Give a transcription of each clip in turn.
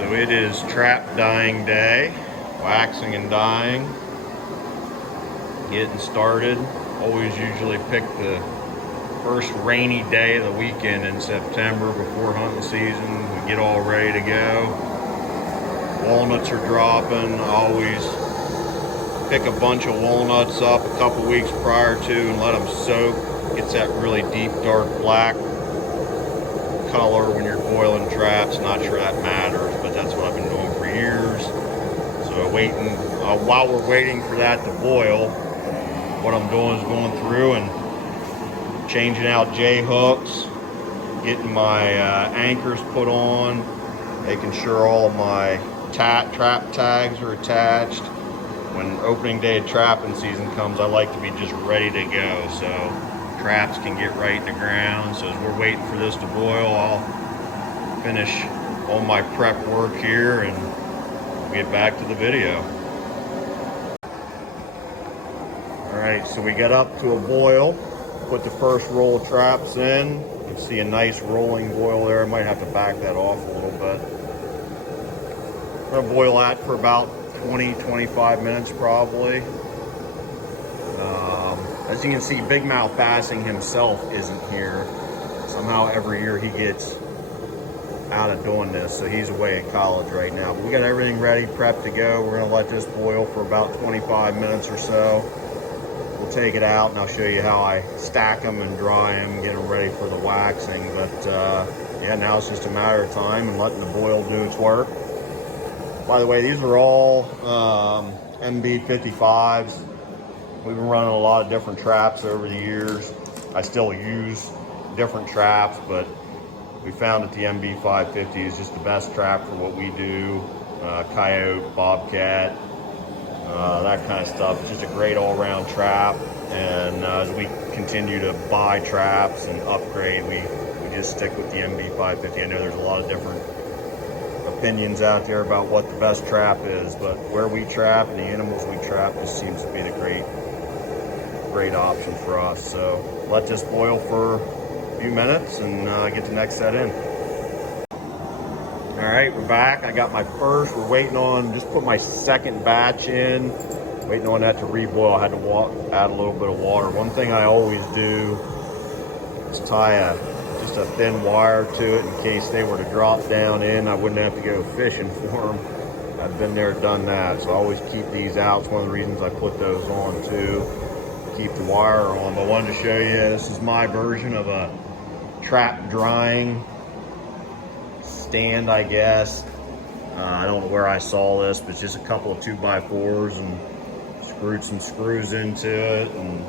So it is trap dyeing day, waxing and dyeing, getting started. Always usually pick the first rainy day of the weekend in September before hunting season. We get all ready to go. Walnuts are dropping. I always pick a bunch of walnuts up a couple weeks prior to and let them soak. Gets that really deep dark black color when you're boiling traps. Not sure that matters, but that's what I've been doing for years. So while we're waiting for that to boil, what I'm doing is going through and changing out J hooks, getting my anchors put on, making sure all of my trap tags are attached. When opening day of trapping season comes, I like to be just ready to go so traps can get right in the ground. So as we're waiting for this to boil, I'll finish all my prep work here and we'll get back to the video. All right, so we got up to a boil, put the first roll of traps in. You can see a nice rolling boil there. I might have to back that off a little bit. I'm gonna boil that for about 20-25 minutes probably. As you can see, Big Mouth Bassing himself isn't here. Somehow every year he gets out of doing this, so he's away at college right now. But we got everything ready, prepped to go. We're gonna let this boil for about 25 minutes or so. We'll take it out and I'll show you how I stack them and dry them, get them ready for the waxing. But yeah, now it's just a matter of time and letting the boil do its work. By the way, these are all MB55s. We've been running a lot of different traps over the years. I still use different traps, but we found that the MB550 is just the best trap for what we do. Coyote, bobcat, that kind of stuff. It's just a great all-around trap. And as we continue to buy traps and upgrade, we just stick with the MB550. I know there's a lot of different opinions out there about what the best trap is, but where we trap and the animals we trap just seems to be the great option for us. So let this boil for a few minutes and get the next set in. All right, we're back. I got my first. We're waiting on, just put my second batch in, waiting on that to reboil. I had to add a little bit of water. One thing I always do is tie just a thin wire to it in case they were to drop down in. I wouldn't have to go fishing for them. I've been there, done that. So I always keep these out. It's one of the reasons I put those on too. Keep the wire on. But I wanted to show you, this is my version of a trap drying stand, I guess. I don't know where I saw this, but it's just a couple of 2x4s and screwed some screws into it and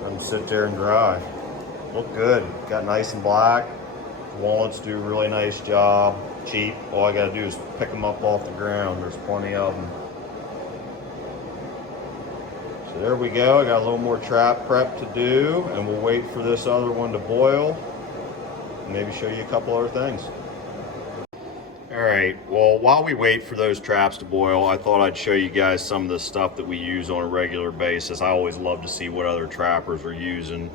let them sit there and dry. Look good. Got nice and black. Walnuts do a really nice job. Cheap. All I gotta do is pick them up off the ground. There's plenty of them. So there we go. I got a little more trap prep to do, and we'll wait for this other one to boil and maybe show you a couple other things. All right, well, while we wait for those traps to boil, I thought I'd show you guys some of the stuff that we use on a regular basis. I always love to see what other trappers are using.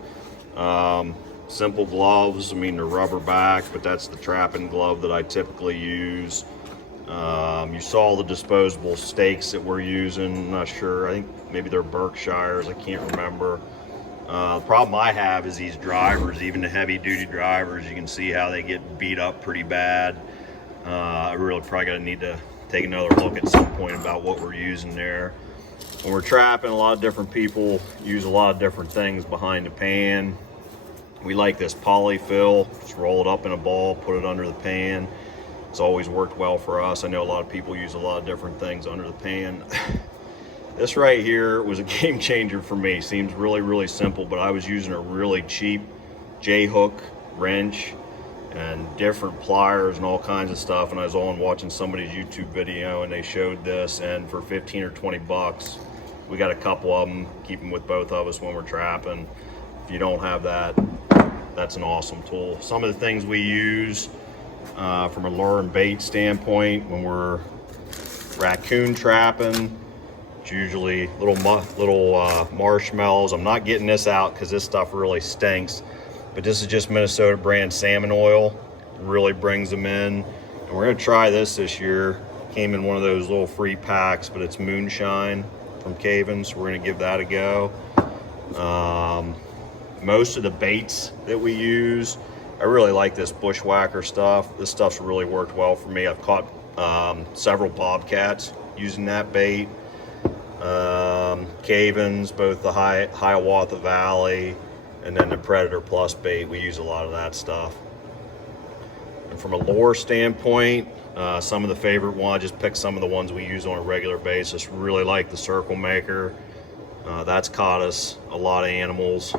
Simple gloves. I mean, they're rubber back, but that's the trapping glove that I typically use. You saw the disposable stakes that we're using. I'm not sure. I think maybe they're Berkshires. I can't remember. The problem I have is these drivers, even the heavy duty drivers, you can see how they get beat up pretty bad. I really probably gonna need to take another look at some point about what we're using there. When we're trapping, a lot of different people use a lot of different things behind the pan. We like this polyfill. Just roll it up in a ball, put it under the pan. It's always worked well for us. I know a lot of people use a lot of different things under the pan. This right here was a game changer for me. Seems really, really simple, but I was using a really cheap J-hook wrench and different pliers and all kinds of stuff. And I was on watching somebody's YouTube video and they showed this, and for 15 or 20 bucks, we got a couple of them. Keep them with both of us when we're trapping. If you don't have that, that's an awesome tool. Some of the things we use from a lure and bait standpoint when we're raccoon trapping, it's usually little marshmallows. I'm not getting this out because this stuff really stinks, but this is just Minnesota brand salmon oil. Really brings them in. And And we're gonna try this year. Came in one of those little free packs, but it's moonshine from Caven, so we're gonna give that a go. Most of the baits that we use, I really like this bushwhacker stuff. This stuff's really worked well for me. I've caught several bobcats using that bait. Cavens, both the Hiawatha Valley and then the Predator Plus bait, we use a lot of that stuff. And from a lure standpoint, some of the favorite ones, just pick some of the ones we use on a regular basis. Really like the Circle Maker. That's caught us a lot of animals.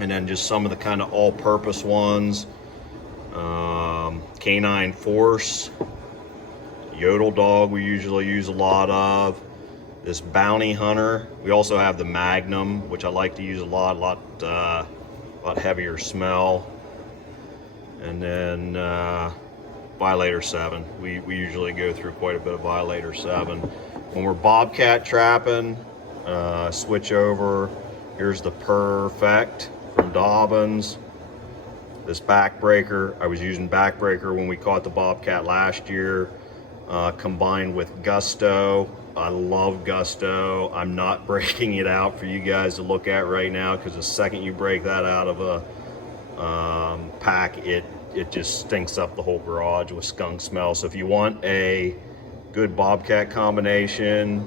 And then just some of the kind of all-purpose ones. Canine Force, Yodel Dog we usually use a lot of. This Bounty Hunter. We also have the Magnum, which I like to use a lot heavier smell. And then Violator 7. We usually go through quite a bit of Violator 7. When we're bobcat trapping, switch over. Here's the Perfect from Dobbins. This backbreaker, I was using backbreaker when we caught the bobcat last year, combined with Gusto. I love Gusto. I'm not breaking it out for you guys to look at right now, because the second you break that out of a pack, it just stinks up the whole garage with skunk smell. So if you want a good bobcat combination,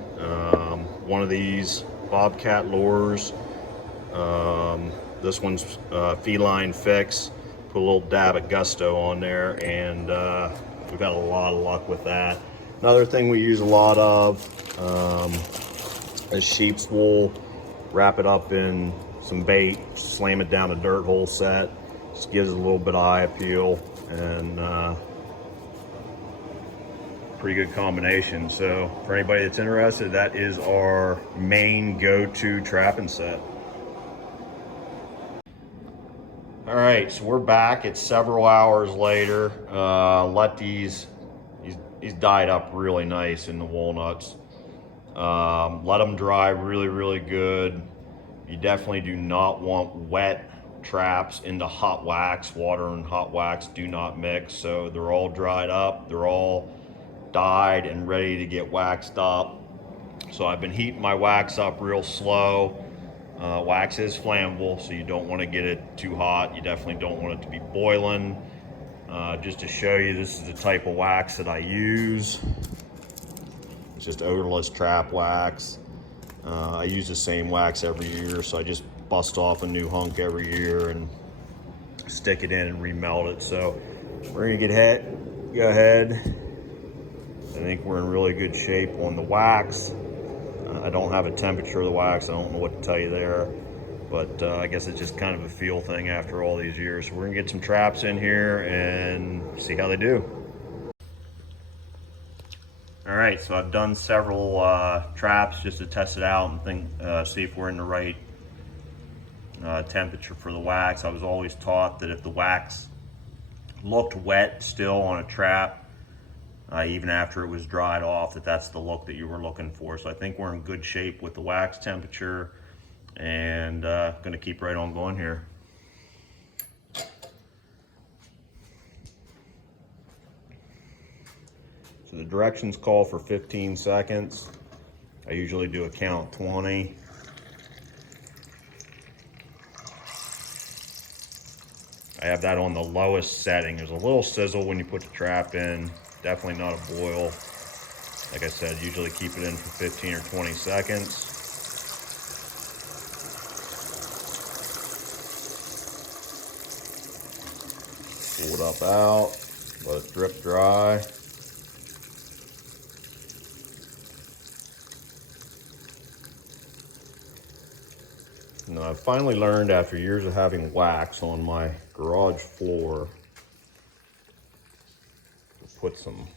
one of these bobcat lures, this one's Feline Fix, put a little dab of Gusto on there, and we've had a lot of luck with that. Another thing we use a lot of is sheep's wool. Wrap it up in some bait, slam it down a dirt hole set. Just gives it a little bit of eye appeal, and pretty good combination. So for anybody that's interested, that is our main go-to trapping set. All right, so we're back. It's several hours later. Let these dyed up really nice in the walnuts. Let them dry really good. You definitely do not want wet traps into hot wax. Water and hot wax do not mix. So they're all dried up. They're all dyed and ready to get waxed up. So I've been heating my wax up real slow. Wax is flammable, so you don't want to get it too hot. You definitely don't want it to be boiling. Just to show you, this is the type of wax that I use. It's just odorless trap wax. I use the same wax every year, so I just bust off a new hunk every year and stick it in and remelt it. So we're gonna go ahead. I think we're in really good shape on the wax. I don't have a temperature of the wax. I don't know what to tell you there, but I guess it's just kind of a feel thing after all these years. So we're gonna get some traps in here and see how they do. All right, so I've done several traps just to test it out and see if we're in the right temperature for the wax. I was always taught that if the wax looked wet still on a trap, even after it was dried off, that's the look that you were looking for. So I think we're in good shape with the wax temperature, and gonna keep right on going here. So the directions call for 15 seconds. I usually do a count 20. I have that on the lowest setting. There's a little sizzle when you put the trap in. Definitely not a boil. Like I said, usually keep it in for 15 or 20 seconds. Pull it up out, let it drip dry. Now, I've finally learned, after years of having wax on my garage floor, to put some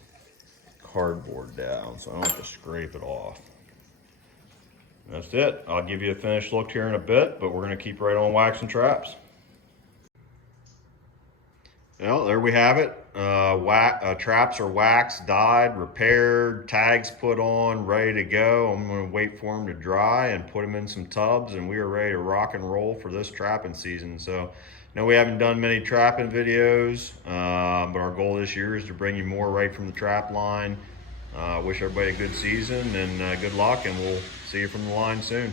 cardboard down so I don't have to scrape it off. And that's it. I'll give you a finished look here in a bit, but we're gonna keep right on waxing traps. Well, there we have it. Traps are waxed, dyed, repaired, tags put on, ready to go. I'm gonna wait for them to dry and put them in some tubs, and we are ready to rock and roll for this trapping season. So know we haven't done many trapping videos, but our goal this year is to bring you more right from the trap line. Wish everybody a good season and good luck, and we'll see you from the line soon.